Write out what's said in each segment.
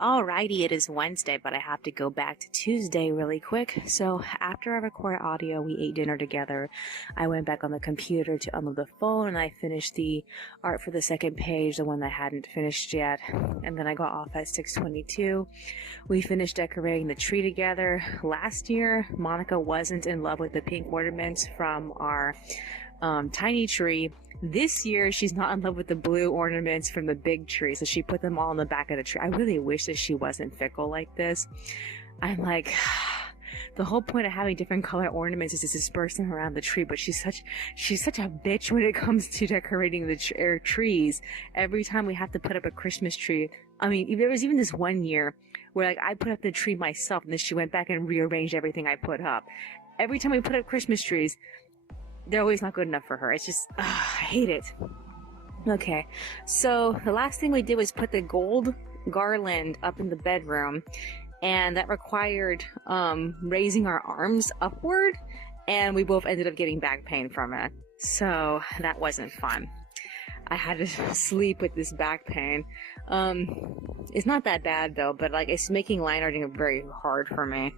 Alrighty, it is Wednesday, but I have to go back to Tuesday really quick. So after I recorded audio, we ate dinner together. I went back on the computer to unload the phone, and I finished the art for the second page, the one that I hadn't finished yet. And then I got off at 6:22. We finished decorating the tree together. Last year, Monica wasn't in love with the pink ornaments from our tiny tree. This year, she's not in love with the blue ornaments from the big tree, so she put them all in the back of the tree. I really wish that she wasn't fickle like this. I'm like, the whole point of having different color ornaments is to disperse them around the tree, but she's such a bitch when it comes to decorating the trees. Every time we have to put up a Christmas tree, I mean, there was even this one year where like I put up the tree myself, and then she went back and rearranged everything I put up. Every time we put up Christmas trees, they're always not good enough for her. It's just, I hate it. Okay, so the last thing we did was put the gold garland up in the bedroom, and that required raising our arms upward, and we both ended up getting back pain from it. So that wasn't fun. I had to sleep with this back pain. It's not that bad though, but like it's making line arting very hard for me.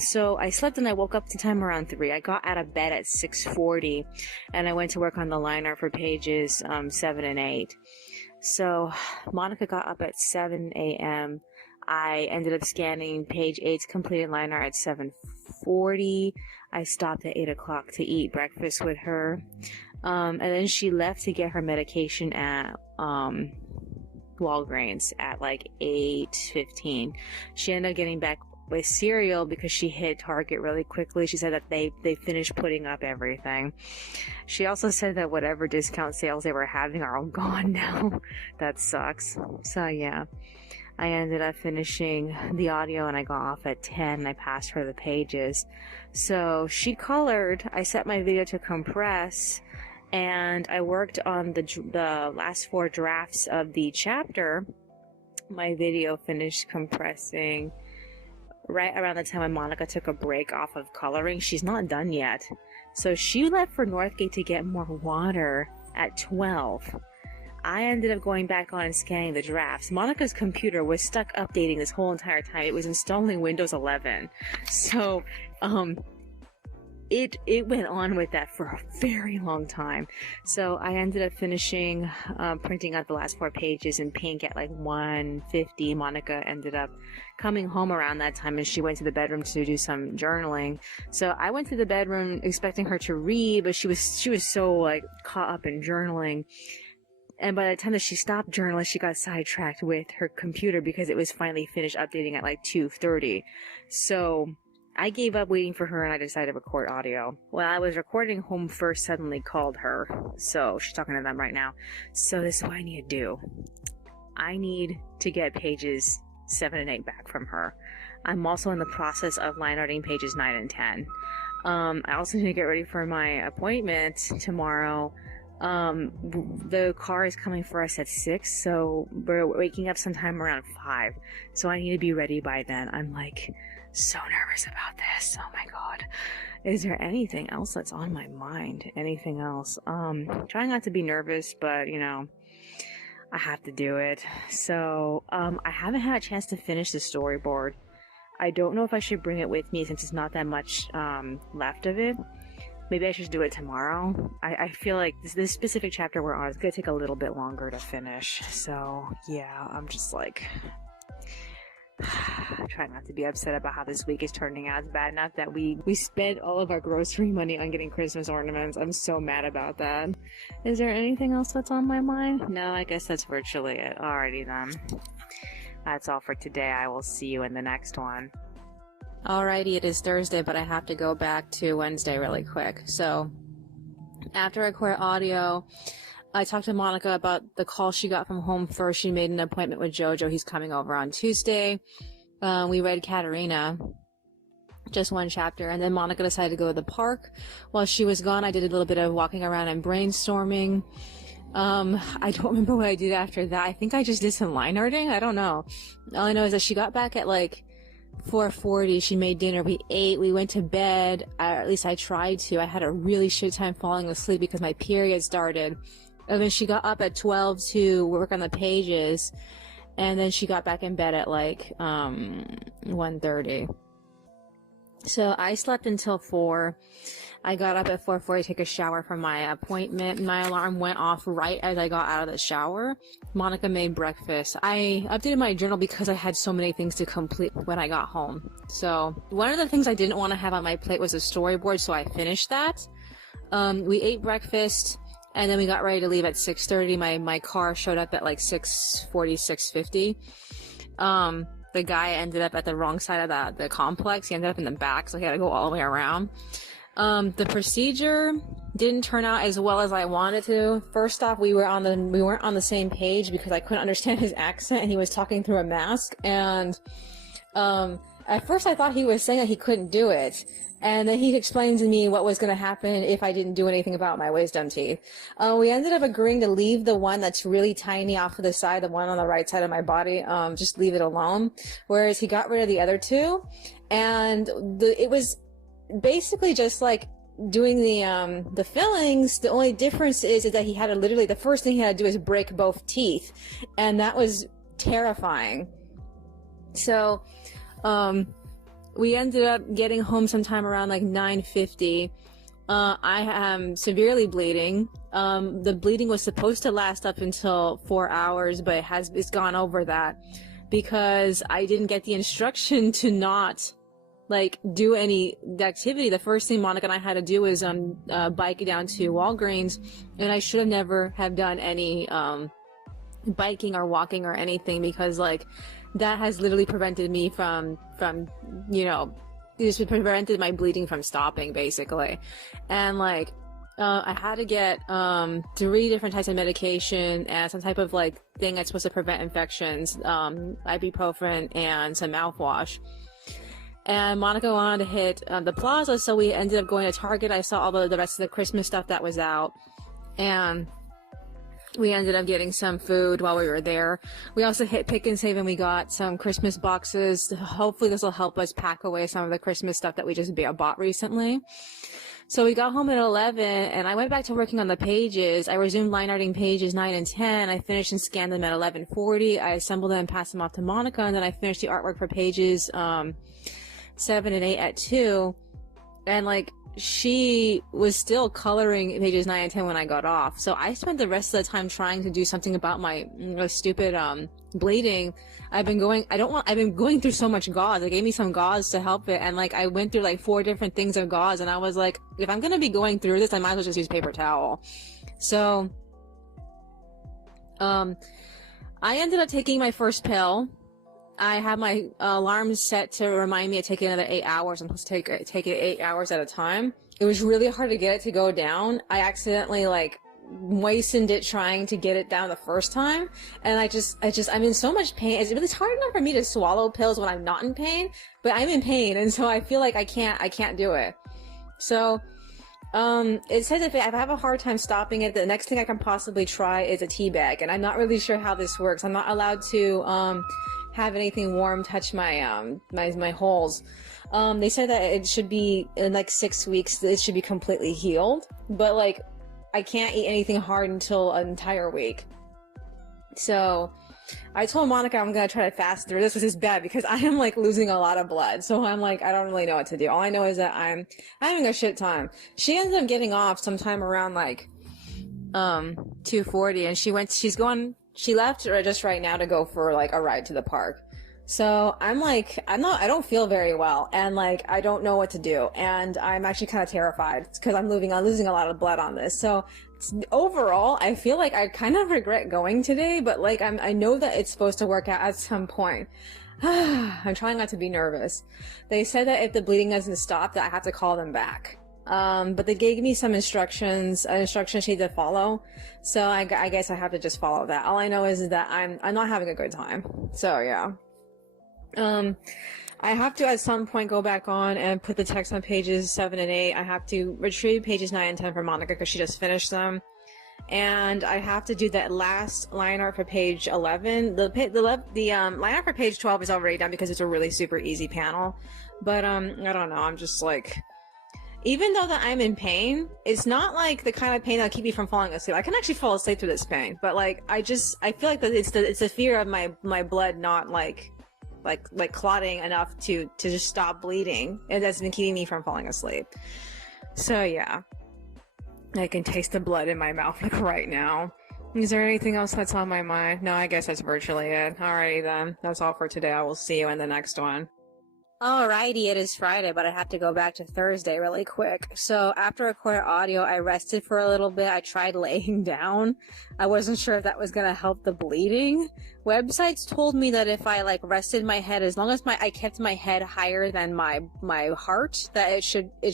So I slept and I woke up to time around 3. I got out of bed at 6:40 and I went to work on the line art for pages 7 and 8. So Monica got up at 7 a.m. I ended up scanning page 8's completed line art at 7:40. I stopped at 8 o'clock to eat breakfast with her. And then she left to get her medication at Walgreens at like 8:15. She ended up getting back with cereal because she hit Target really quickly. She said that they finished putting up everything. She also said that whatever discount sales they were having are all gone now. That sucks. So yeah, I ended up finishing the audio and I got off at 10. I passed her the pages. So she colored. I set my video to compress, and I worked on the last 4 drafts of the chapter. My video finished compressing right around the time when Monica took a break off of coloring. She's not done yet. So she left for Northgate to get more water at 12. I ended up going back on and scanning the drafts. Monica's computer was stuck updating this whole entire time. It was installing Windows 11. So, it went on with that for a very long time. So I ended up finishing printing out the last 4 pages in pink at like 1:50. Monica ended up coming home around that time, and she went to the bedroom to do some journaling. So I went to the bedroom expecting her to read, but she was so like caught up in journaling. And by the time that she stopped journaling, she got sidetracked with her computer because it was finally finished updating at like 2:30. So I gave up waiting for her and I decided to record audio. Well, I was recording, Home First suddenly called her. So she's talking to them right now. So this is what I need to do. I need to get pages 7 and 8 back from her. I'm also in the process of line arting pages 9 and 10. I also need to get ready for my appointment tomorrow. The car is coming for us at 6, so we're waking up sometime around 5. So I need to be ready by then. I'm like so nervous about this. Oh my god. Is there anything else that's on my mind? Anything else? Trying not to be nervous, but you know, I have to do it. So, I haven't had a chance to finish the storyboard. I don't know if I should bring it with me since it's not that much, left of it. Maybe I should do it tomorrow. I feel like this specific chapter we're on is gonna take a little bit longer to finish. So, yeah, I'm just like, try not to be upset about how this week is turning out. It's bad enough that we spent all of our grocery money on getting Christmas ornaments. I'm so mad about that. Is there anything else that's on my mind? No, I guess that's virtually it. Alrighty then. That's all for today. I will see you in the next one. Alrighty, it is Thursday, but I have to go back to Wednesday really quick. So, after I recorded audio, I talked to Monica about the call she got from Home First. She made an appointment with Jojo. He's coming over on Tuesday. We read Katerina, just 1 chapter, and then Monica decided to go to the park. While she was gone, I did a little bit of walking around and brainstorming. I don't remember what I did after that. I think I just did some line arting. I don't know. All I know is that she got back at like 4:40. She made dinner. We ate. We went to bed. At least I tried to. I had a really shit time falling asleep because my period started. And then she got up at 12 to work on the pages. and then she got back in bed at like 1:30. So I slept until 4. I got up at 4:40 to take a shower for my appointment. My alarm went off right as I got out of the shower. Monica made breakfast. I updated my journal because I had so many things to complete when I got home. So one of the things I didn't want to have on my plate was a storyboard, so I finished that. We ate breakfast, and then we got ready to leave at 6:30. My car showed up at like 6:40, 6:50. The guy ended up at the wrong side of the complex. He ended up in the back, so he had to go all the way around. The procedure didn't turn out as well as I wanted to. First off, we weren't on the same page because I couldn't understand his accent and he was talking through a mask. And at first I thought he was saying that he couldn't do it. And then he explained to me what was going to happen if I didn't do anything about my wisdom teeth. We ended up agreeing to leave the one that's really tiny off to the side, the one on the right side of my body, just leave it alone. Whereas he got rid of the other two. And it was basically just like doing the fillings. The only difference is that he had to literally, the first thing he had to do is break both teeth. And that was terrifying. So, we ended up getting home sometime around like 9:50. I am severely bleeding. The bleeding was supposed to last up until 4 hours, but it's gone over that because I didn't get the instruction to not like do any activity. The first thing Monica and I had to do was bike down to Walgreens, and I should have never have done any biking or walking or anything because like that has literally prevented me from just prevented my bleeding from stopping basically. And like I had to get 3 different types of medication and some type of like thing that's supposed to prevent infections, ibuprofen and some mouthwash. And Monica wanted to hit the plaza, so we ended up going to Target. I saw all the rest of the Christmas stuff that was out, and we ended up getting some food while we were there. We also hit Pick and Save and we got some Christmas boxes. Hopefully this will help us pack away some of the Christmas stuff that we just bought recently. So we got home at 11 and I went back to working on the pages. I resumed line arting pages 9 and 10. I finished and scanned them at 11:40. I assembled them and passed them off to Monica, and then I finished the artwork for pages 7 and 8 at 2. And like, she was still coloring pages 9 and 10 when I got off. So I spent the rest of the time trying to do something about my stupid bleeding. I've been going through so much gauze. They gave me some gauze to help it, and like I went through like 4 different things of gauze, and I was like, if I'm gonna be going through this, I might as well just use paper towel. So I ended up taking my first pill. I have my alarm set to remind me to take it another 8 hours. I'm supposed to take it 8 hours at a time. It was really hard to get it to go down. I accidentally like moistened it trying to get it down the first time, and I'm in so much pain. It's hard enough for me to swallow pills when I'm not in pain, but I'm in pain, and so I feel like I can't do it. So it says if I have a hard time stopping it, the next thing I can possibly try is a tea bag, and I'm not really sure how this works. I'm not allowed to have anything warm touch my my holes. They said that it should be in like 6 weeks, it should be completely healed, but like I can't eat anything hard until an entire week. So I told Monica I'm gonna try to fast through this, which is bad because I am like losing a lot of blood. So I'm like, I don't really know what to do. All I know is that I'm having a shit time. She ended up getting off sometime around like 2:40, and she left just right now to go for like a ride to the park. So I'm like, I don't feel very well, and like I don't know what to do, and I'm actually kind of terrified because I'm losing a lot of blood on this. So overall, I feel like I kind of regret going today, but like I know that it's supposed to work out at some point. I'm trying not to be nervous. They said that if the bleeding doesn't stop, that I have to call them back. But they gave me some instructions sheet to follow. So I guess I have to just follow that. All I know is that I'm not having a good time. So yeah. I have to at some point go back on and put the text on pages 7 and 8. I have to retrieve pages 9 and 10 from Monica because she just finished them. And I have to do that last line art for page 11. The line art for page 12 is already done because it's a really super easy panel. But, I don't know. I'm just like, even though that I'm in pain, it's not like the kind of pain that'll keep me from falling asleep. I can actually fall asleep through this pain, but like I feel like that it's the fear of my blood not like clotting enough to just stop bleeding, and that's been keeping me from falling asleep. So yeah, I can taste the blood in my mouth like right now. Is there anything else that's on my mind? No, I guess that's virtually it. Alrighty then, that's all for today. I will see you in the next one. Alrighty, it is Friday, but I have to go back to Thursday really quick. So after recorded audio, I rested for a little bit. I tried laying down. I wasn't sure if that was gonna help the bleeding. Websites told me that if I like rested my head, as long as I kept my head higher than my heart, that it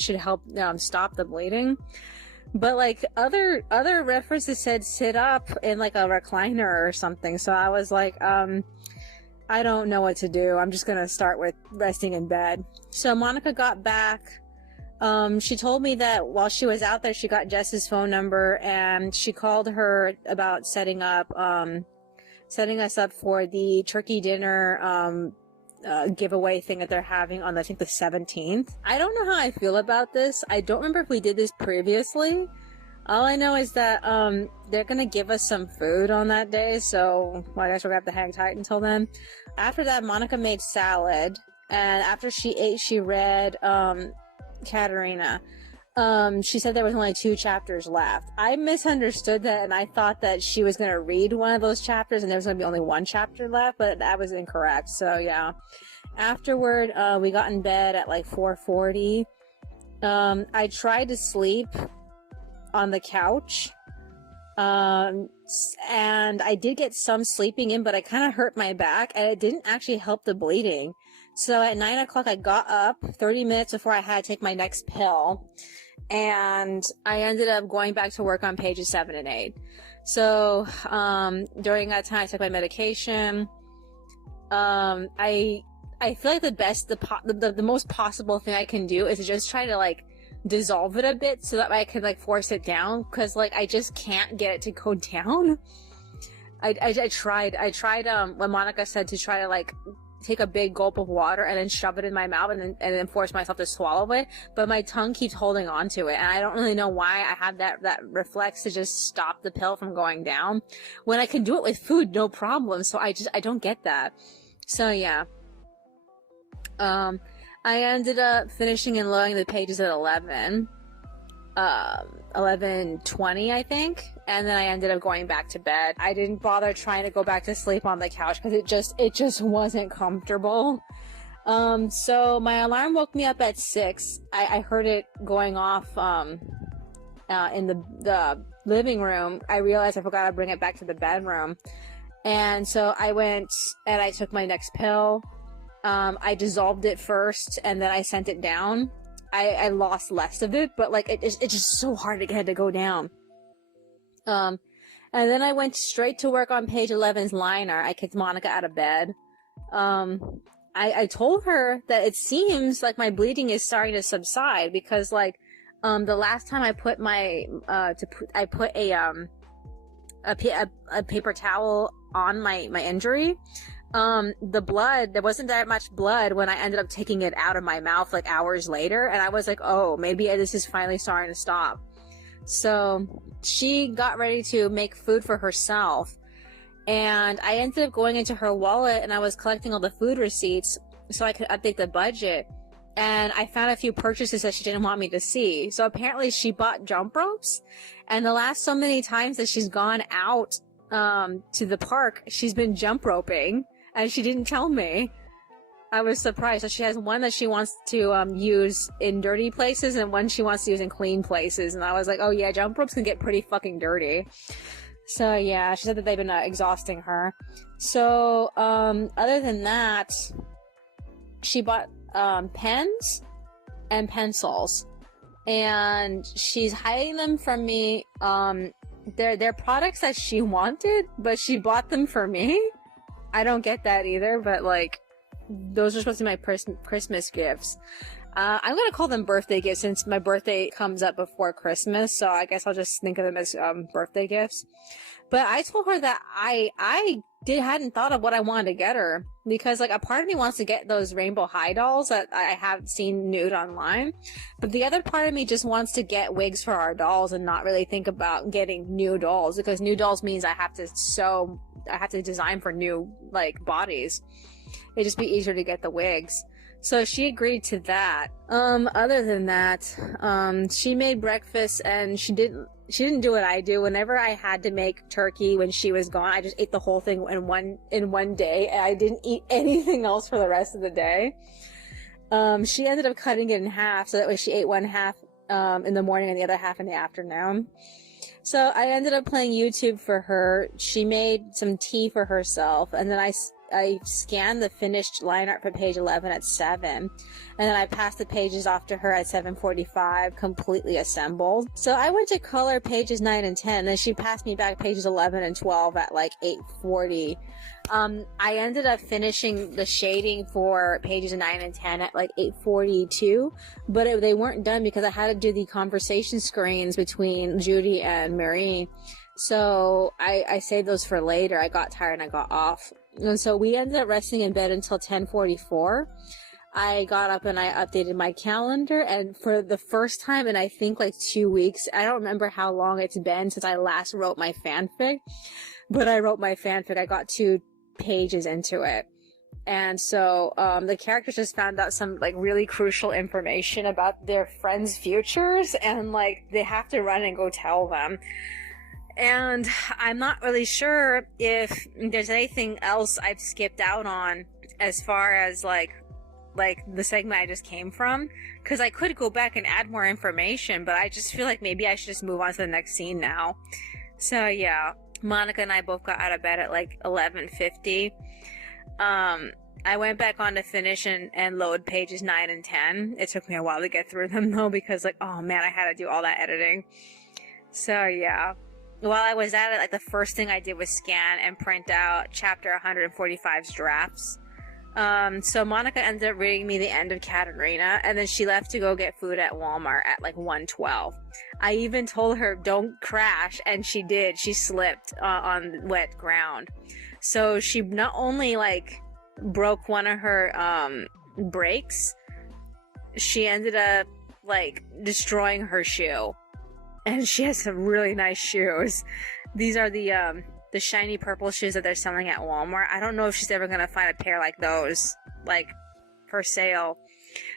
should help stop the bleeding. But like other references said sit up in like a recliner or something. So I was like, I don't know what to do. I'm just gonna start with resting in bed. So Monica got back. She told me that while she was out there, she got Jess's phone number and she called her about setting us up for the turkey dinner giveaway thing that they're having on I think the 17th. I don't know how I feel about this. I don't remember if we did this previously. All I know is that they're gonna give us some food on that day, so well, I guess we're gonna have to hang tight until then. After that, Monica made salad, and after she ate, she read Katerina. She said there was only 2 chapters left. I misunderstood that, and I thought that she was gonna read one of those chapters, and there was gonna be only 1 chapter left, but that was incorrect. So yeah. Afterward, we got in bed at like 4:40. I tried to sleep on the couch, and I did get some sleeping in, but I kind of hurt my back, and it didn't actually help the bleeding. So at 9 o'clock, I got up 30 minutes before I had to take my next pill, and I ended up going back to work on pages 7 and 8. So during that time, I took my medication. I feel like the most possible thing I can do is to just try to like dissolve it a bit so that I could like force it down, because like I just can't get it to go down. I tried when Monica said to try to like take a big gulp of water and then shove it in my mouth and then force myself to swallow it, but my tongue keeps holding on to it, and I don't really know why I have that reflex to just stop the pill from going down when I can do it with food no problem. So I don't get that. So yeah. I ended up finishing and loading the pages at 11:20, I think, and then I ended up going back to bed. I didn't bother trying to go back to sleep on the couch because it just wasn't comfortable. So my alarm woke me up at 6. I heard it going off in the living room. I realized I forgot to bring it back to the bedroom, and so I went and I took my next pill. I dissolved it first, and then I sent it down. I lost less of it, but like it's just so hard to get it to go down. And then I went straight to work on page 11's liner. I kicked Monica out of bed. I told her that it seems like my bleeding is starting to subside, because like the last time I put my I put a paper towel on my injury. The blood, there wasn't that much blood when I ended up taking it out of my mouth like hours later, and I was like, oh, maybe this is finally starting to stop. So she got ready to make food for herself, and I ended up going into her wallet and I was collecting all the food receipts so I could update the budget, and I found a few purchases that she didn't want me to see. So apparently she bought jump ropes, and the last so many times that she's gone out to the park, she's been jump roping, and she didn't tell me. I was surprised. So she has one that she wants to use in dirty places and one she wants to use in clean places. And I was like, oh yeah, jump ropes can get pretty fucking dirty. So yeah, she said that they've been exhausting her. So other than that, she bought pens and pencils, and she's hiding them from me. They're products that she wanted, but she bought them for me. I don't get that either, but like, those are supposed to be my Christmas gifts. I'm gonna call them birthday gifts since my birthday comes up before Christmas, so I guess I'll just think of them as birthday gifts. But I told her that I hadn't thought of what I wanted to get her, because like a part of me wants to get those rainbow high dolls that I have seen nude online, but the other part of me just wants to get wigs for our dolls and not really think about getting new dolls, because new dolls means I have to design for new like bodies. It'd just be easier to get the wigs. So she agreed to that. Other than that, she made breakfast, and she didn't do what I do. Whenever I had to make turkey when she was gone, I just ate the whole thing in one day, and I didn't eat anything else for the rest of the day. She ended up cutting it in half, so that way she ate one half in the morning and the other half in the afternoon. So I ended up playing YouTube for her. She made some tea for herself, and then I scanned the finished line art for page 11 at 7, and then I passed the pages off to her at 7:45, completely assembled. So I went to color pages 9 and 10, and then she passed me back pages 11 and 12 at like 8:40. I ended up finishing the shading for pages 9 and 10 at like 8:42, but they weren't done because I had to do the conversation screens between Judy and Marie. So I saved those for later. I got tired and I got off. And so we ended up resting in bed until 10:44. I got up and I updated my calendar, and for the first time in I think like 2 weeks, I don't remember how long it's been since I last wrote my fanfic, but I wrote my fanfic. I got 2 pages into it. And so the characters just found out some like really crucial information about their friends' futures, and like they have to run and go tell them. And I'm not really sure if there's anything else I've skipped out on as far as like the segment I just came from, because I could go back and add more information, but I just feel like maybe I should just move on to the next scene now. So yeah, Monica and I both got out of bed at like 11:50. I went back on to finish and load pages 9 and 10. It took me a while to get through them though, because like, oh man, I had to do all that editing. So yeah. While I was at it, like the first thing I did was scan and print out chapter 145's drafts. So Monica ended up reading me the end of Katerina, and then she left to go get food at Walmart at like 1:12. I even told her don't crash, and she did. She slipped on wet ground. So she not only like broke one of her brakes, she ended up like destroying her shoe. And she has some really nice shoes. These are the shiny purple shoes that they're selling at Walmart. I don't know if she's ever gonna find a pair like those, like, for sale.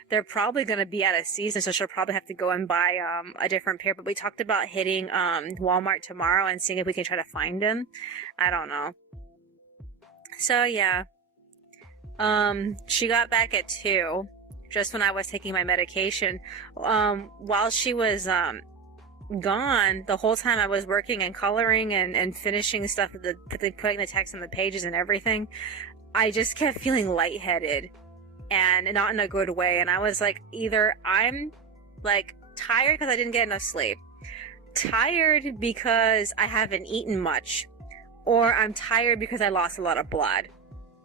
They're probably gonna be out of season, so she'll probably have to go and buy a different pair. But we talked about hitting Walmart tomorrow and seeing if we can try to find them. I don't know. So yeah, she got back at 2, just when I was taking my medication. While she was gone, the whole time I was working and coloring and finishing stuff with putting the text on the pages and everything, I just kept feeling lightheaded, and not in a good way. And I was like, either I'm like tired because I didn't get enough sleep, tired because I haven't eaten much, or I'm tired because I lost a lot of blood.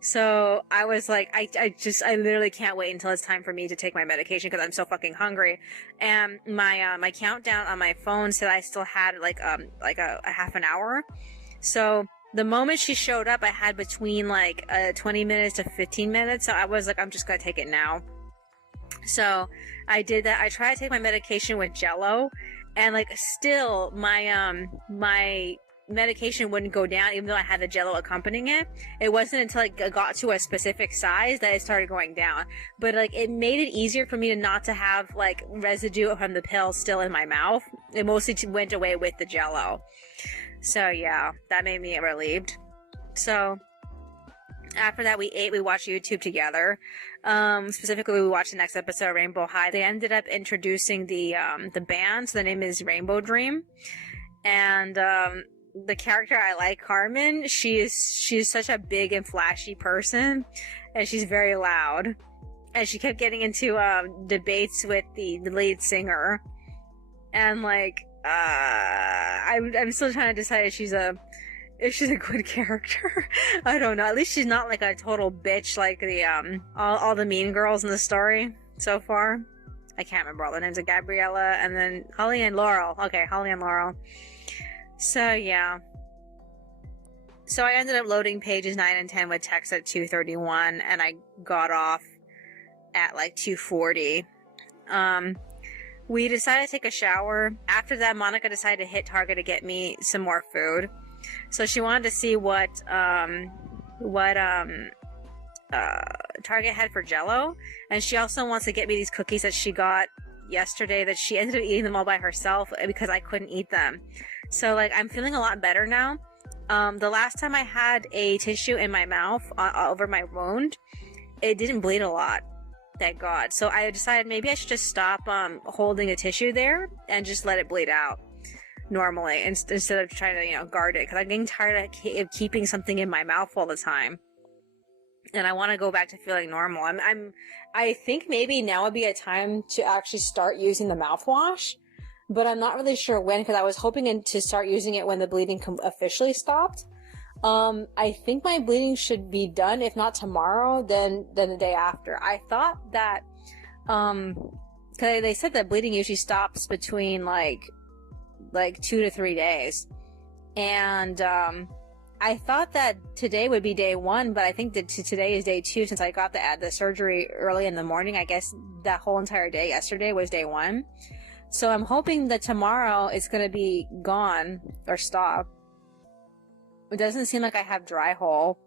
So I was like, I literally can't wait until it's time for me to take my medication because I'm so fucking hungry. And my countdown on my phone said I still had like a half an hour. So the moment she showed up, I had between like 20 minutes to 15 minutes. So I was like, I'm just gonna take it now. So I did that. I tried to take my medication with Jell-O, and like still my medication wouldn't go down, even though I had the Jell-O accompanying it. It wasn't until it got to a specific size that it started going down. But like it made it easier for me to not to have like residue from the pill still in my mouth. It mostly went away with the Jell-O. So yeah, that made me relieved. So after that, we ate, we watched YouTube together. Specifically, we watched the next episode of Rainbow High. They ended up introducing the band. So the name is Rainbow Dream. And the character I like, Carmen, she's such a big and flashy person, and she's very loud. And she kept getting into debates with the lead singer. And like I'm still trying to decide if she's a good character. I don't know. At least she's not like a total bitch like the all the mean girls in the story so far. I can't remember all the names of Gabriella and then Holly and Laurel. Okay, Holly and Laurel. So yeah. So I ended up loading pages 9 and 10 with text at 2:31, and I got off at like 2:40. We decided to take a shower. After that, Monica decided to hit Target to get me some more food. So she wanted to see what Target had for Jell-O, and she also wants to get me these cookies that she got yesterday that she ended up eating them all by herself because I couldn't eat them. So like I'm feeling a lot better now. The last time I had a tissue in my mouth over my wound, it didn't bleed a lot. Thank God. So I decided maybe I should just stop holding a tissue there and just let it bleed out normally instead of trying to, you know, guard it, because I'm getting tired of keeping something in my mouth all the time. And I want to go back to feeling normal. I think maybe now would be a time to actually start using the mouthwash, but I'm not really sure when, because I was hoping to start using it when the bleeding officially stopped. I think my bleeding should be done, if not tomorrow, then the day after. I thought that, cause they said that bleeding usually stops between like 2 to 3 days. And, I thought that today would be day 1, but I think that today is day 2 since I got the surgery early in the morning. I guess that whole entire day yesterday was day 1. So I'm hoping that tomorrow it's going to be gone or stop. It doesn't seem like I have dry hole.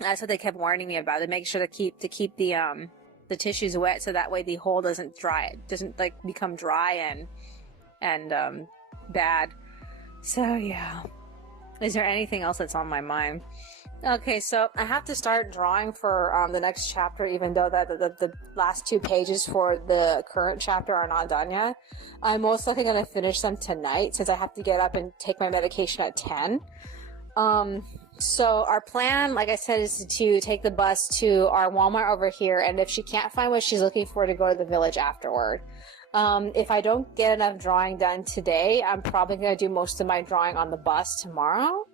That's what they kept warning me about. They make sure to keep the tissues wet so that way the hole doesn't like become dry and bad. So yeah. Is there anything else that's on my mind? Okay, so I have to start drawing for the next chapter, even though that the last 2 pages for the current chapter are not done yet. I'm most likely going to finish them tonight since I have to get up and take my medication at 10. So our plan, like I said, is to take the bus to our Walmart over here, and if she can't find what she's looking for, to go to the village afterward. If I don't get enough drawing done today, I'm probably going to do most of my drawing on the bus tomorrow.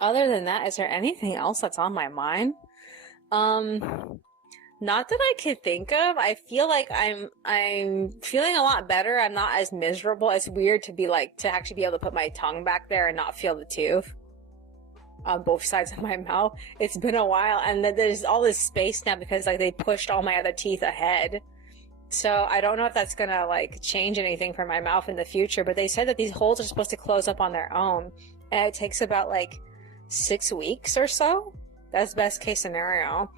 Other than that, is there anything else that's on my mind? Not that I could think of. I feel like I'm feeling a lot better. I'm not as miserable. It's weird to actually be able to put my tongue back there and not feel the tooth on both sides of my mouth. It's been a while, and there's all this space now because like they pushed all my other teeth ahead. So I don't know if that's gonna like change anything for my mouth in the future, but they said that these holes are supposed to close up on their own, and it takes about like 6 weeks or so. That's best case scenario.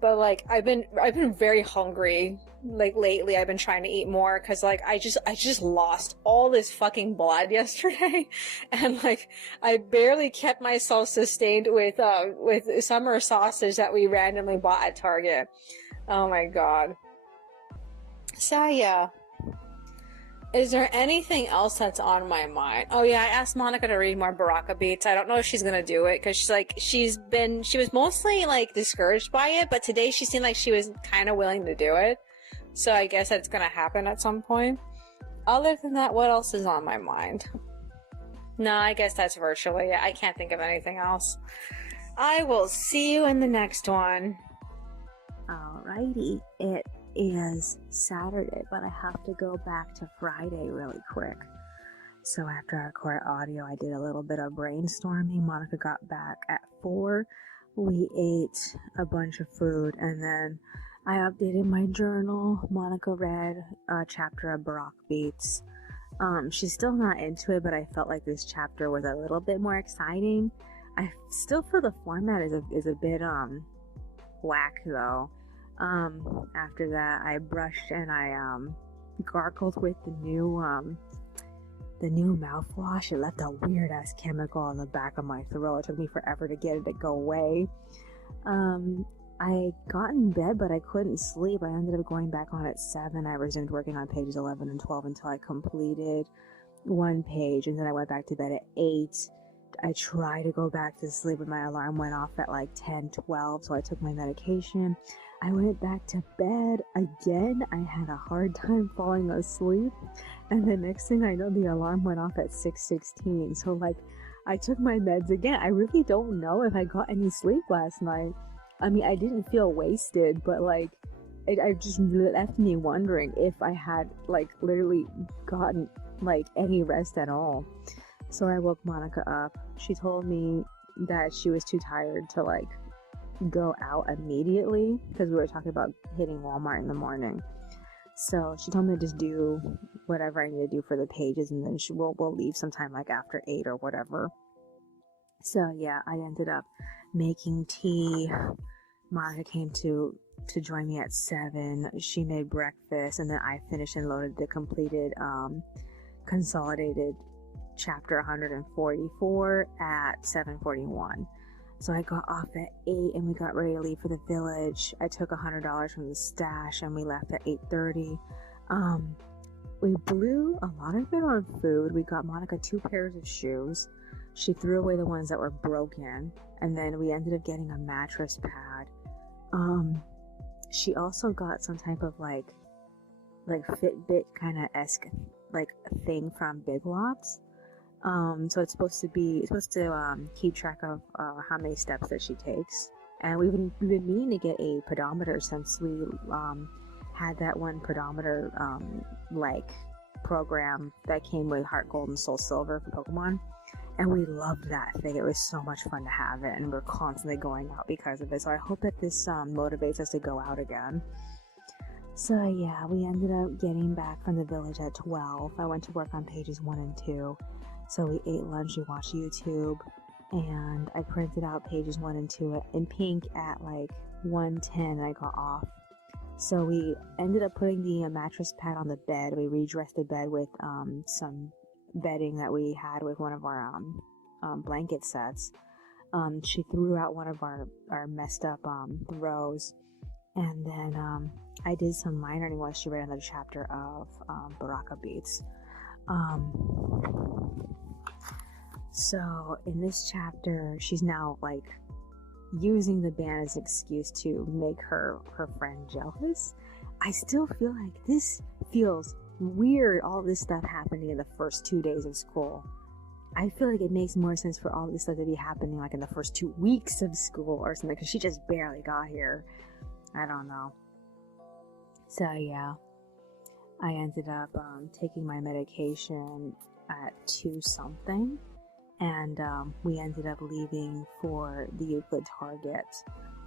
But like I've been very hungry like lately. I've been trying to eat more because like I just lost all this fucking blood yesterday, and like I barely kept myself sustained with summer sausage that we randomly bought at Target. Oh my god. So yeah. Is there anything else that's on my mind? Oh yeah, I asked Monica to read more Baraka Beats. I don't know if she's gonna do it because she was mostly like discouraged by it, but today she seemed like she was kind of willing to do it. So I guess that's gonna happen at some point. Other than that, what else is on my mind? No, I guess that's virtually it. I can't think of anything else. I will see you in the next one. Alrighty, it is Saturday, but I have to go back to Friday really quick. So after I recorded audio, I did a little bit of brainstorming. Monica got back at 4. We ate a bunch of food, and then I updated my journal. Monica read a chapter of Barak Beats. She's still not into it, but I felt like this chapter was a little bit more exciting. I still feel the format is a bit whack though. After that, I brushed and I gargled with the new mouthwash. It left a weird ass chemical on the back of my throat. It took me forever to get it to go away. I got in bed, but I couldn't sleep. I ended up going back on at 7. I resumed working on pages 11 and 12 until I completed 1 page, and then I went back to bed at 8. I tried to go back to sleep, but my alarm went off at like 10:12, so I took my medication. I went back to bed again. I had a hard time falling asleep, and the next thing I know, the alarm went off at 6:16. So like, I took my meds again. I really don't know if I got any sleep last night. I mean, I didn't feel wasted, but like, it just left me wondering if I had like literally gotten like any rest at all. So I woke Monica up. She told me that she was too tired to like go out immediately because we were talking about hitting Walmart in the morning. So she told me to just do whatever I need to do for the pages, and then we'll leave sometime like after 8 or whatever. So yeah, I ended up making tea. Monica came to join me at 7. She made breakfast, and then I finished and loaded the completed consolidated chapter 144 at 7:41. So I got off at 8 and we got ready to leave for the village. I took $100 from the stash and we left at 8:30. We blew a lot of it on food. We got Monica 2 pairs of shoes. She threw away the ones that were broken, and then we ended up getting a mattress pad. She also got some type of like Fitbit kind of esque like thing from Big Lots. So it's supposed to keep track of how many steps that she takes. And we've been meaning to get a pedometer since we had that one pedometer like program that came with Heart Gold and Soul Silver for Pokemon. And we loved that thing. It was so much fun to have it, and we're constantly going out because of it. So I hope that this motivates us to go out again. So yeah, we ended up getting back from the village at 12. I went to work on pages 1 and 2. So we ate lunch, we watched YouTube, and I printed out pages 1 and 2 in pink at like 1:10, and I got off. So we ended up putting the mattress pad on the bed. We redressed the bed with some bedding that we had with one of our blanket sets. She threw out one of our messed up throws, and then I did some line learning while she read another chapter of Baraka Beats. So in this chapter, she's now like using the band as an excuse to make her friend jealous. I still feel like this feels weird, all this stuff happening in the first 2 days of school. I feel like it makes more sense for all this stuff to be happening like in the first 2 weeks of school or something, because she just barely got here. I don't know. So yeah, I ended up taking my medication at 2 something, and we ended up leaving for the Euclid Target,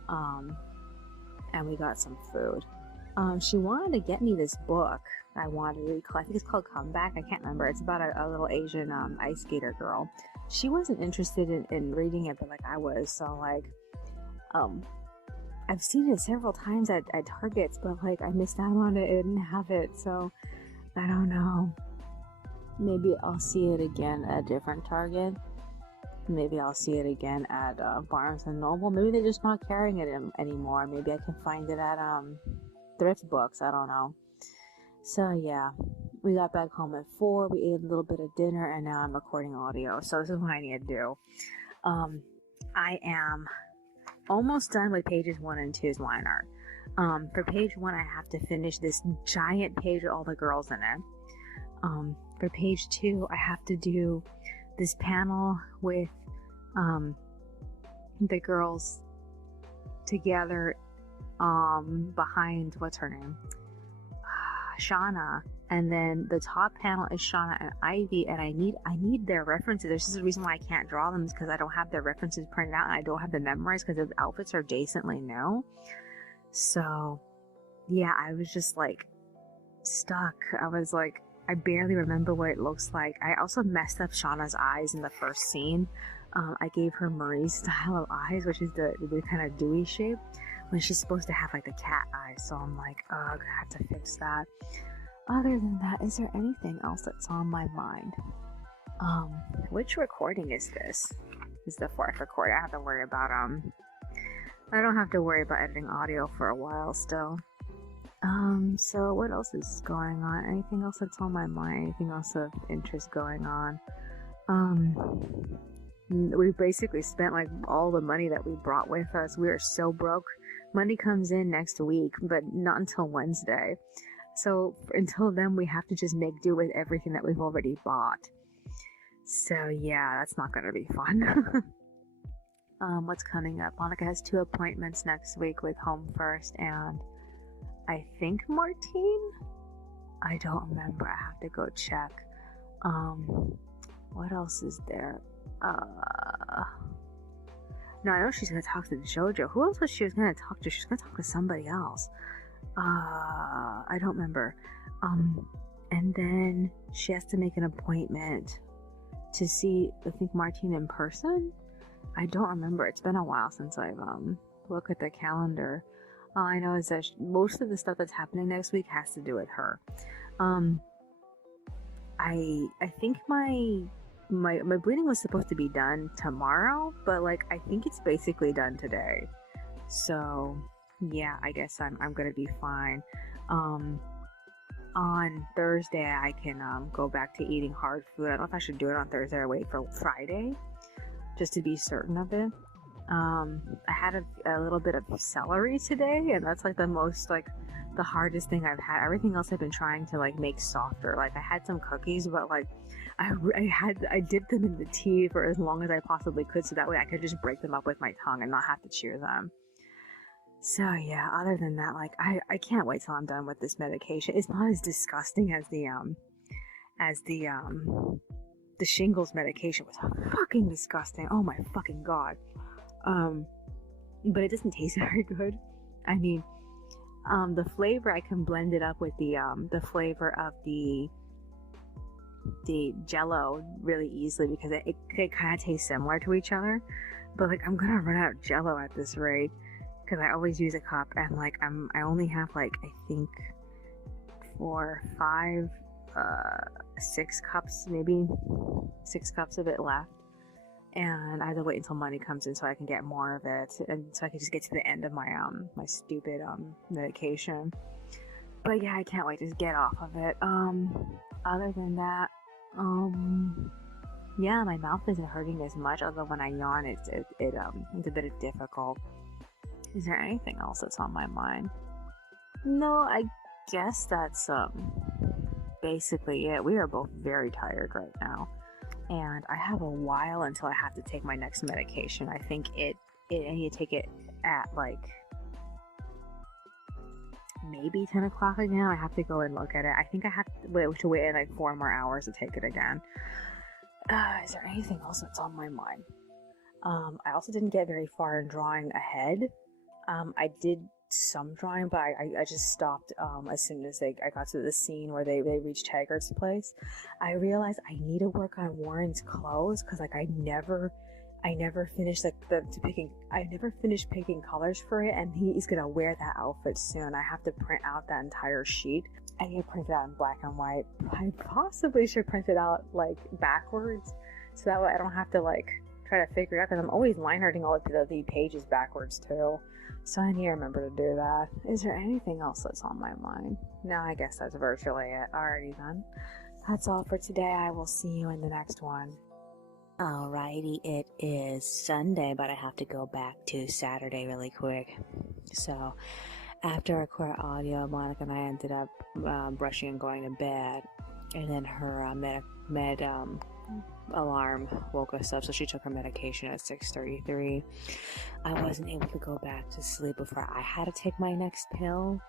and we got some food. She wanted to get me this book I wanted to read. I think it's called Comeback. I can't remember. It's about a little Asian ice skater girl. She wasn't interested in reading it, but like I was. So like, I've seen it several times at Targets, but like I missed out on it. I didn't have it, so I don't know. Maybe I'll see it again at a different Target. Maybe I'll see it again at Barnes and Noble. Maybe they're just not carrying it anymore. Maybe I can find it at thrift books. I don't know. So yeah, we got back home at 4. We ate a little bit of dinner, and now I'm recording audio. So this is what I need to do. I am almost done with pages 1 and 2's line art. For page 1, I have to finish this giant page with all the girls in it. For page 2, I have to do this panel with the girls together behind, what's her name? Shauna. And then the top panel is Shauna and Ivy, and I need their references. This is the reason why I can't draw them, is because I don't have their references printed out, and I don't have them memorized because the outfits are decently new. So yeah, I was just like stuck. I was like, I barely remember what it looks like. I also messed up Shauna's eyes in the first scene. I gave her Marie's style of eyes, which is the kind of dewy shape, when she's supposed to have like the cat eyes. So I'm like, ugh, I have to fix that. Other than that, is there anything else that's on my mind? Which recording is this? This is the 4th recording. I have to worry about I don't have to worry about editing audio for a while still. So what else is going on? Anything else that's on my mind? Anything else of interest going on? We basically spent like all the money that we brought with us. We are so broke. Money comes in next week, but not until Wednesday. So until then, we have to just make do with everything that we've already bought. So yeah, that's not going to be fun. What's coming up? Monica has 2 appointments next week with Home First and I think Martine? I don't remember. I have to go check. What else is there? No, I know she's gonna talk to JoJo. Who else was she was gonna talk to? She's gonna talk to somebody else. I don't remember. And then she has to make an appointment to see, I think, Martine in person. I don't remember. It's been a while since I've looked at the calendar. All I know is that most of the stuff that's happening next week has to do with her. I think my bleeding was supposed to be done tomorrow, but like I think it's basically done today. So yeah, I guess I'm gonna be fine. On Thursday I can go back to eating hard food. I don't know if I should do it on Thursday or wait for Friday, just to be certain of it. I had a little bit of celery today, and that's like the most like the hardest thing I've had. Everything else I've been trying to like make softer. Like I had some cookies, but like I dipped them in the tea for as long as I possibly could, so that way I could just break them up with my tongue and not have to chew them. So yeah, other than that, like I can't wait till I'm done with this medication. It's not as disgusting as the shingles medication was fucking disgusting. Oh my fucking god. But it doesn't taste very good. I mean, the flavor I can blend it up with the flavor of the Jello really easily because it kind of tastes similar to each other. But like I'm gonna run out of Jello at this rate because I always use a cup, and like I only have like I think 4, 5, 6 cups, maybe 6 cups of it left. And I have to wait until money comes in so I can get more of it, and so I can just get to the end of my my stupid medication. But yeah, I can't wait to just get off of it. Other than that, yeah, my mouth isn't hurting as much. Although when I yawn, it's a bit difficult. Is there anything else that's on my mind? No, I guess that's basically it. We are both very tired right now. And I have a while until I have to take my next medication. I think I need to take it at like maybe 10 o'clock again. I have to go and look at it. I think I have to wait like 4 more hours to take it again. Is there anything else that's on my mind? I also didn't get very far in drawing ahead. I did some drawing, but I just stopped as soon as I got to the scene where they reached Hagrid's place. I realized I need to work on Warren's clothes because like I never finished I never finished picking colors for it, and he's gonna wear that outfit soon. I have to print out that entire sheet. I need to print it out in black and white. I possibly should print it out like backwards, so that way I don't have to like try to figure it out, because I'm always line arting all of the pages backwards too. So I need to remember to do that. Is there anything else that's on my mind? No, I guess that's virtually it. Alrighty then. That's all for today. I will see you in the next one. Alrighty, it is Sunday, but I have to go back to Saturday really quick. So, after I recorded audio, Monica and I ended up brushing and going to bed. And then her med alarm woke us up, so she took her medication at 6:33. I wasn't able to go back to sleep before I had to take my next pill,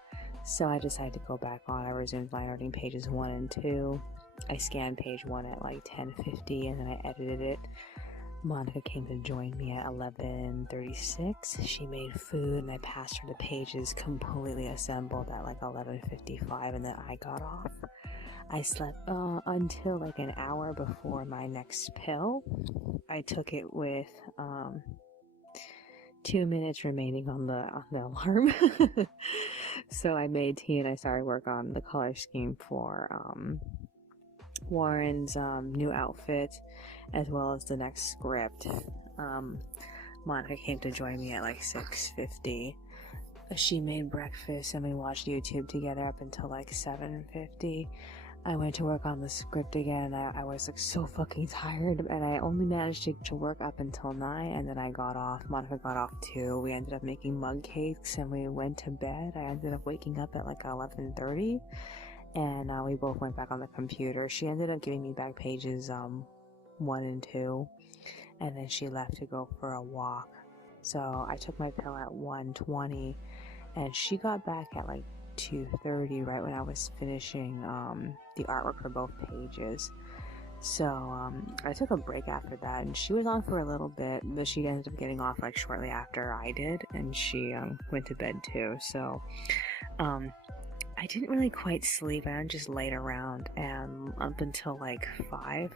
so I decided to go back on. I resumed line arting pages 1 and 2. I scanned page 1 at like 10:50, and then I edited it. Monica came to join me at 11:36. She made food, and I passed her the pages completely assembled at like 11:55, and then I got off. I slept until like an hour before my next pill. I took it with 2 minutes remaining on the alarm. So I made tea and I started work on the color scheme for Warren's new outfit, as well as the next script. Monica came to join me at like 6:50. She made breakfast and we watched YouTube together up until like 7:50. I went to work on the script again. I was like so fucking tired, and I only managed to work up until 9, and then I got off. Monica got off too. We ended up making mug cakes and we went to bed. I ended up waking up at like 11:30, and we both went back on the computer. She ended up giving me back pages 1 and 2, and then she left to go for a walk. So I took my pill at 1:20, and she got back at like 2:30, right when I was finishing the artwork for both pages. So I took a break after that, and she was on for a little bit, but she ended up getting off like shortly after I did, and she went to bed too. So I didn't really quite sleep. I just laid around, and up until like 5,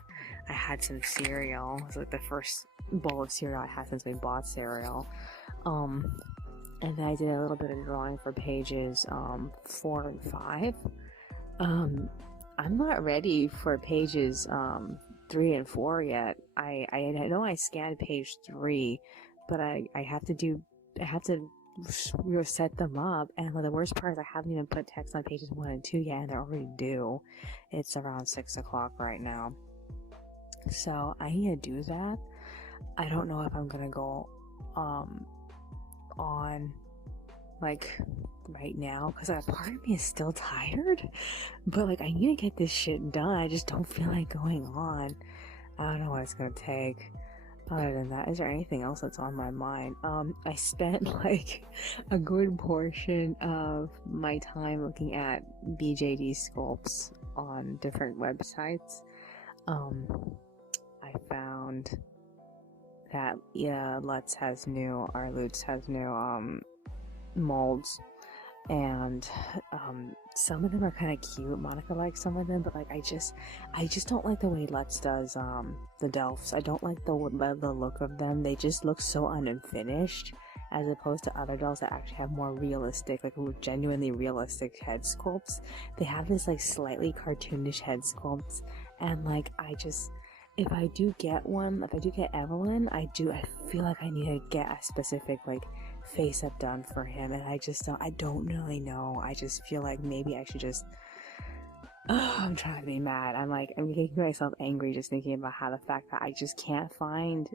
I had some cereal. It was like the first bowl of cereal I had since we bought cereal. And then I did a little bit of drawing for pages 4 and 5. I'm not ready for pages 3 and 4 yet. I know I scanned page 3, but I have to set them up, and the worst part is I haven't even put text on pages 1 and 2 yet, and they're already due. It's around 6 o'clock right now, so I need to do that. I don't know if I'm gonna go on like right now, because a part of me is still tired, but like I need to get this shit done. I just don't feel like going on. I don't know what it's gonna take. Other than that, is there anything else that's on my mind? I spent like a good portion of my time looking at BJD sculpts on different websites. I found that Lutz has new molds, and some of them are kind of cute. Monica likes some of them, but like I just don't like the way Lutz does the Delphs. I don't like the look of them. They just look so unfinished, as opposed to other dolls that actually have more realistic, like genuinely realistic head sculpts. They have this like slightly cartoonish head sculpts, and like if I do get Evelyn, I feel like I need to get a specific like face up done for him, and I don't really know. I just feel like maybe I should just I'm trying to be mad. I'm making myself angry just thinking about how the fact that I just can't find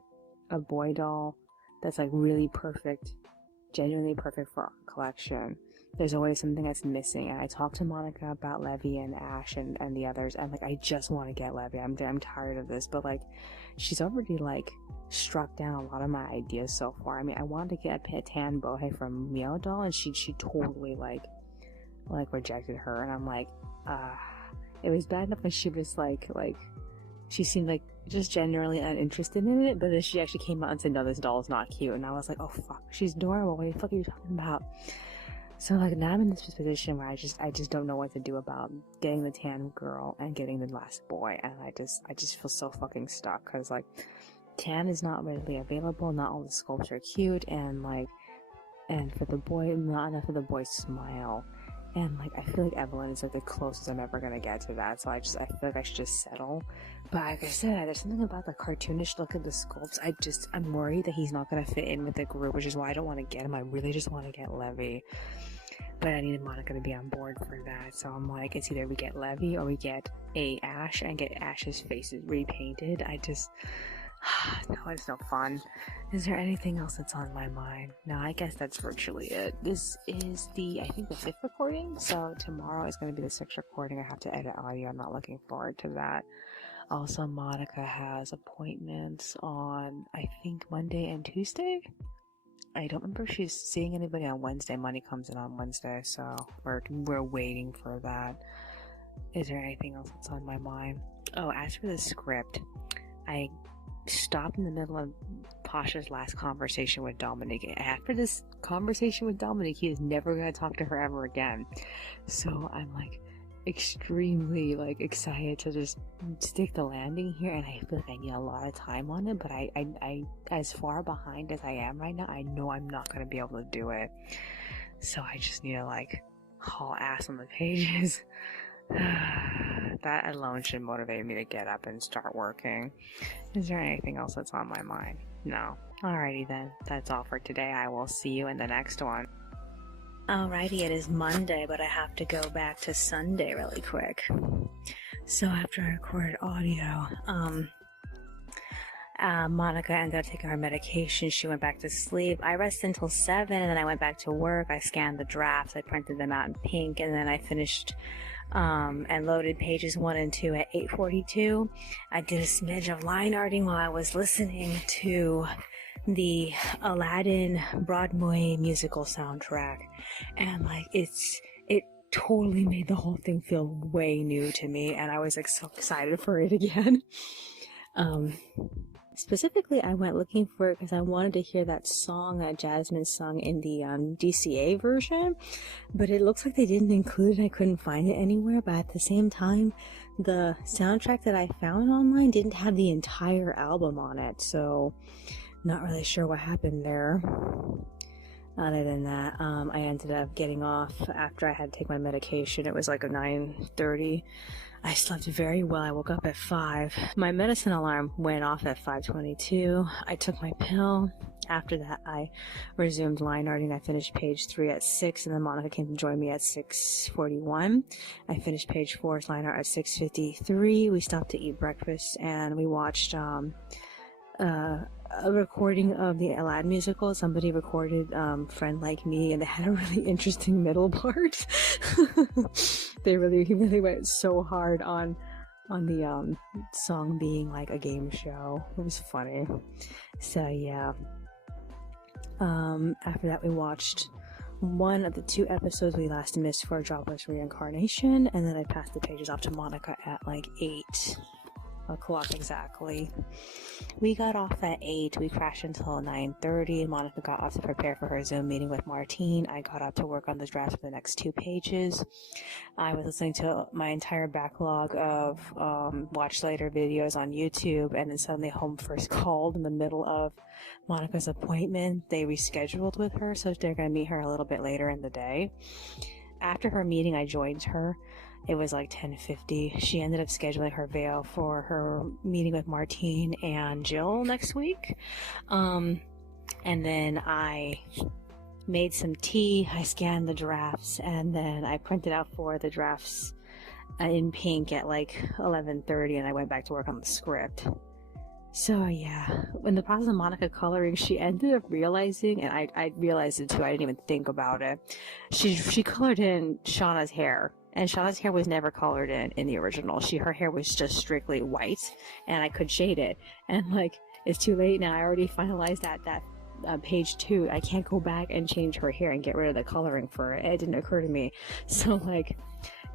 a boy doll that's like really perfect, genuinely perfect for our collection. There's always something that's missing, and I talked to Monica about Levy and Ash and the others, and like I just want to get Levy. I'm tired of this, but like she's already like struck down a lot of my ideas so far. I mean, I wanted to get a tan bohé from Meow Doll, and she totally like rejected her, and I'm like, it was bad enough when she was like she seemed like just generally uninterested in it, but then she actually came out and said, no, this doll is not cute, and I was like, oh fuck, she's adorable, what the fuck are you talking about? So like now I'm in this position where I just don't know what to do about getting the tan girl and getting the last boy, and I just feel so fucking stuck, because like tan is not readily available, not all the sculpts are cute, and for the boy, not enough of the boy's smile, and like I feel like Evelyn is like the closest I'm ever gonna get to that, so I feel like I should just settle. But like I said, there's something about the cartoonish look of the sculpts. I'm worried that he's not gonna fit in with the group, which is why I don't want to get him. I really just want to get Levy, but I needed Monica to be on board for that, so I'm like, it's either we get Levy or we get Ash and get Ash's faces repainted. No, it's no fun. Is there anything else that's on my mind? No, I guess that's virtually it. This is I think the 5th recording, so tomorrow is going to be the 6th recording. I have to edit audio. I'm not looking forward to that. Also, Monica has appointments on, I think, Monday and Tuesday. I don't remember if she's seeing anybody on Wednesday. Money comes in on Wednesday, so we're waiting for that. Is there anything else that's on my mind? Oh, as for the script, I stopped in the middle of Pasha's last conversation with Dominique. After this conversation with Dominique, he is never going to talk to her ever again. So I'm like extremely like excited to just stick the landing here, and I feel like I need a lot of time on it, but I as far behind as I am right now, I know I'm not going to be able to do it. So I just need to like haul ass on the pages. That alone should motivate me to get up and start working. Is there anything else that's on my mind? No. Alrighty then. That's all for today. I will see you in the next one. Alrighty, it is Monday, but I have to go back to Sunday really quick. So after I recorded audio, Monica ended up taking her medication. She went back to sleep. I rested until 7, and then I went back to work. I scanned the drafts. I printed them out in pink, and then I finished and loaded pages 1 and 2 at 8:42. I did a smidge of line arting while I was listening to the Aladdin Broadway musical soundtrack, and like it totally made the whole thing feel way new to me, and I was like so excited for it again. Specifically, I went looking for it because I wanted to hear that song that Jasmine sung in the DCA version, but it looks like they didn't include it. I couldn't find it anywhere, but at the same time, the soundtrack that I found online didn't have the entire album on it, so not really sure what happened there. Other than that, I ended up getting off after I had to take my medication. It was like a 9:30. I slept very well. I woke up at 5. My medicine alarm went off at 5:22. I took my pill. After that, I resumed line arting. I finished page 3 at 6, and then Monica came to join me at 6:41. I finished page 4's line art at 6:53. We stopped to eat breakfast, and we watched a recording of the Aladdin musical. Somebody recorded Friend Like Me, and they had a really interesting middle part. He really went so hard on the song being like a game show. It was funny. So yeah. After that, we watched one of the 2 episodes we last missed for Jobless Reincarnation, and then I passed the pages off to Monica at like 8 o'clock exactly. We got off at 8. We crashed until 9:30. Monica got off to prepare for her Zoom meeting with Martine. I got up to work on the draft for the next 2 pages. I was listening to my entire backlog of watch later videos on YouTube, and then suddenly Home First called in the middle of Monica's appointment. They rescheduled with her, so they're going to meet her a little bit later in the day. After her meeting, I joined her. It was like 10:50. She ended up scheduling her veil for her meeting with Martine and Jill next week. And then I made some tea. I scanned the drafts, and then I printed out 4 of the drafts in pink at like 11:30, and I went back to work on the script. So yeah, in the process of Monica coloring, she ended up realizing, and I realized it too, I didn't even think about it. She colored in Shauna's hair. And Shauna's hair was never colored in the original. Her hair was just strictly white, and I could shade it. And like, it's too late now. I already finalized that page 2. I can't go back and change her hair and get rid of the coloring for it. It didn't occur to me. So like,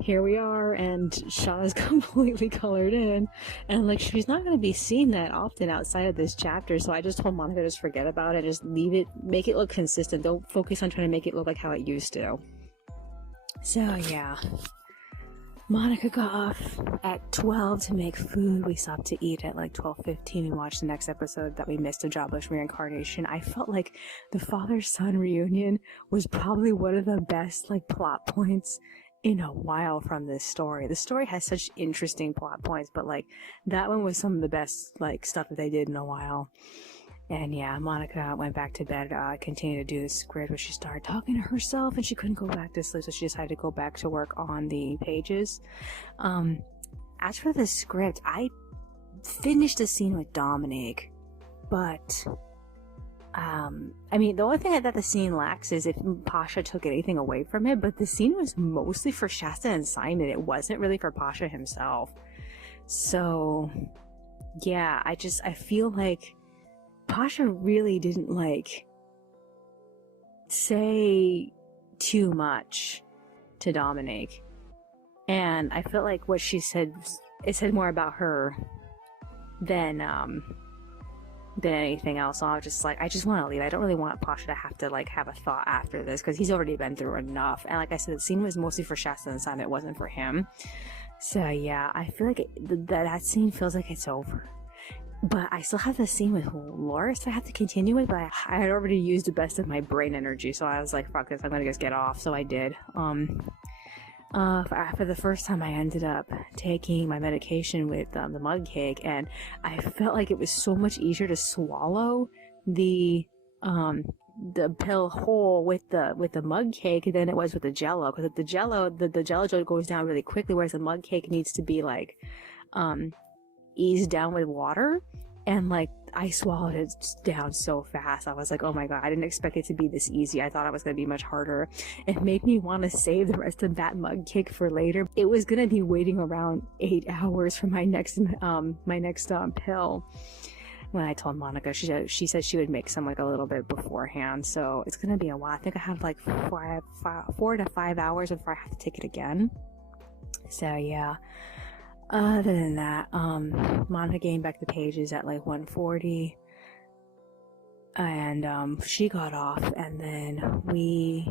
here we are, and Shauna's completely colored in, and like, she's not going to be seen that often outside of this chapter. So I just told Monica to just forget about it, just leave it, make it look consistent. Don't focus on trying to make it look like how it used to. So yeah, Monica got off at 12 to make food. We stopped to eat at like 12:15 and watched the next episode that we missed of Jobless Reincarnation. I felt like the father-son reunion was probably one of the best like plot points in a while from this story. The story has such interesting plot points, but like, that one was some of the best like stuff that they did in a while. And yeah, Monica went back to bed, continued to do the script, but she started talking to herself, and she couldn't go back to sleep, so she decided to go back to work on the pages. As for the script, I finished the scene with Dominic, but, I mean, the only thing that the scene lacks is if Pasha took anything away from it, but the scene was mostly for Shasta and Simon. It wasn't really for Pasha himself. So, yeah, I feel like Pasha really didn't like say too much to Dominic, and I felt like what she said, it said more about her than anything else. So I was just like, I just want to leave. I don't really want Pasha to have to like have a thought after this, because he's already been through enough. And like I said, the scene was mostly for Shasta and Simon. It wasn't for him. So yeah, I feel like that scene feels like it's over. But I still have the scene with Loris that I have to continue with, but I had already used the best of my brain energy, so I was like, fuck this, I'm gonna just get off, so I did. For the first time, I ended up taking my medication with the mug cake, and I felt like it was so much easier to swallow the pill whole with the mug cake than it was with the Jello, because the Jello goes down really quickly, whereas the mug cake needs to be like eased down with water, and like, I swallowed it down so fast. I was like, oh my god, I didn't expect it to be this easy. I thought it was going to be much harder. It made me want to save the rest of that mug cake for later. It was going to be waiting around 8 hours for my next pill. when I told Monica, she said she would make some like a little bit beforehand, so it's gonna be a while. I think I have like 4 to 5 hours before I have to take it again. So yeah. Other than that, Monica gained back the pages at like 1:40, and she got off, and then we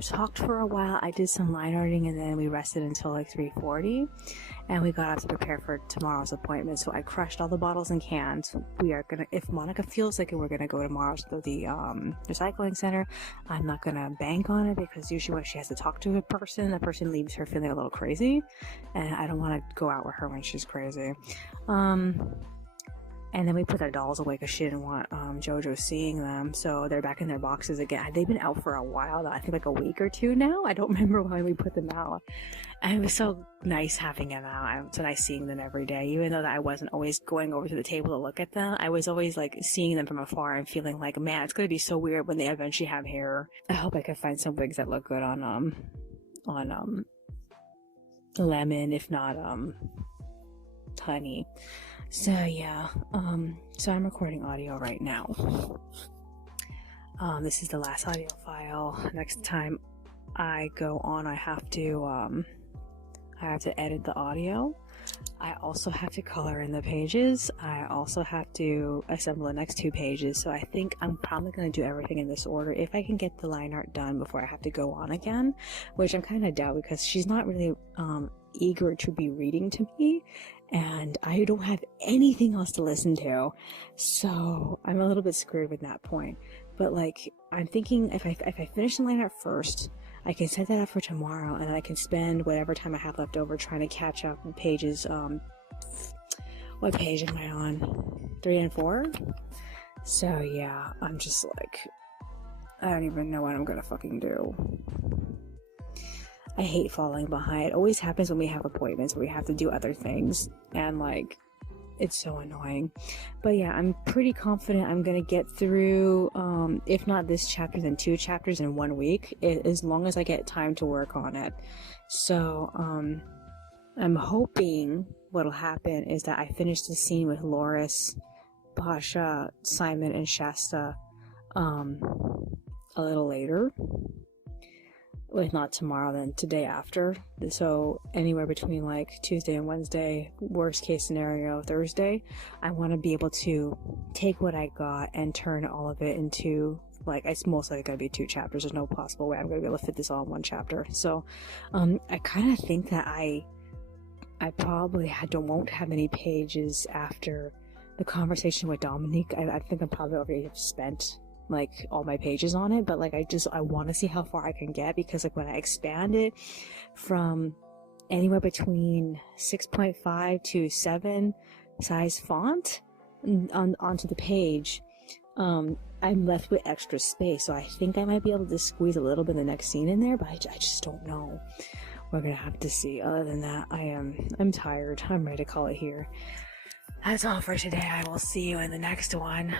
talked for a while. I did some line arting, and then we rested until like 3:40, and we got up to prepare for tomorrow's appointment. So I crushed all the bottles and cans. We are gonna, if Monica feels like we're gonna go tomorrow to the recycling center, I'm not gonna bank on it, because usually when she has to talk to a person, the person leaves her feeling a little crazy, and I don't want to go out with her when she's crazy. And then we put their dolls away because she didn't want JoJo seeing them. So they're back in their boxes again. They've been out for a while now. I think like a week or two now. I don't remember when we put them out. And it was so nice having them out. It's so nice seeing them every day. Even though that I wasn't always going over to the table to look at them, I was always like seeing them from afar and feeling like, man, it's going to be so weird when they eventually have hair. I hope I can find some wigs that look good on Lemon, if not Honey. So yeah, so I'm recording audio right now. This is the last audio file. Next time I go on, I have to edit the audio. I also have to color in the pages. I also have to assemble the next 2 pages. So I think I'm probably going to do everything in this order if I can get the line art done before I have to go on again, which I'm kind of doubt, because she's not really eager to be reading to me, and I don't have anything else to listen to, so I'm a little bit screwed with that point. But like, I'm thinking if I finish the line art first, I can set that up for tomorrow, and I can spend whatever time I have left over trying to catch up on pages. What page am I on? 3 and 4? So yeah, I'm just like, I don't even know what I'm gonna fucking do. I hate falling behind. It always happens when we have appointments where we have to do other things, and like, it's so annoying. But yeah, I'm pretty confident I'm gonna get through, if not this chapter, then 2 chapters in 1 week, as long as I get time to work on it. So I'm hoping what'll happen is that I finish the scene with Loris, Pasha, Simon, and Shasta a little later. If not tomorrow, then today after. So anywhere between like Tuesday and Wednesday, worst case scenario Thursday, I want to be able to take what I got and turn all of it into, like, it's most likely going to be 2 chapters. There's no possible way I'm going to be able to fit this all in 1 chapter. So I kind of think that I probably won't have any pages after the conversation with Dominique. I think I'm probably already spent like all my pages on it, but like I want to see how far I can get, because like when I expand it from anywhere between 6.5 to 7 size font onto the page, I'm left with extra space. So I think I might be able to squeeze a little bit of the next scene in there, but I just don't know. We're gonna have to see. Other than that, I'm tired. I'm ready to call it here. That's all for today. I will see you in the next one.